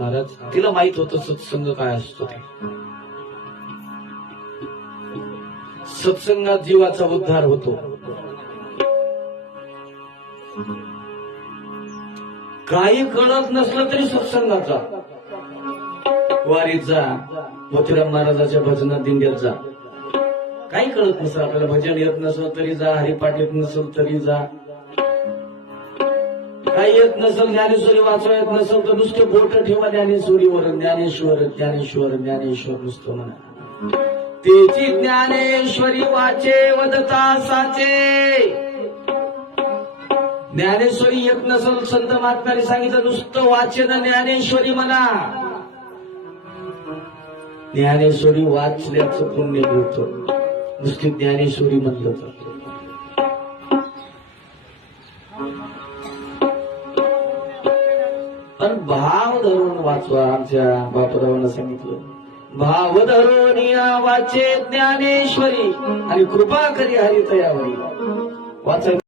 महाराज तिला माहित होतं सत्संग काय असतो ते. सत्संगात जीवाचा उद्धार होतो. काही कळत नसलं तरी सत्संगाचा वारीत जा, मोतीराम महाराजाच्या भजनात दिंड्यात जा. काही कळत नसेल आपल्याला, भजन येत नसेल तरी जा, हरिपाठ येत नसेल तरी जा, काही येत नसेल, ज्ञानेश्वरी वाचवा येत नसेल तर नुसते बोट ठेवा ज्ञानेश्वरीवर, ज्ञानेश्वर ज्ञानेश्वर ज्ञानेश्वर नुसतं म्हणा. तेची ज्ञानेश्वरी वाचे वदता साचे. ज्ञानेश्वरी येत नसेल, संत महात्म्याने सांगितलं नुसतं वाचे ना ज्ञानेश्वरी म्हणा. ज्ञानेश्वरी वाचल्याचं पुण्य मिळतं नुसती ज्ञानेश्वरी म्हणलं तर. पण भाव धरून वाचवा. आमच्या बापूरावांना सांगितलं, भाव धरून या वाचे ज्ञानेश्वरी आणि कृपा करी हरितयावरी. वाचायला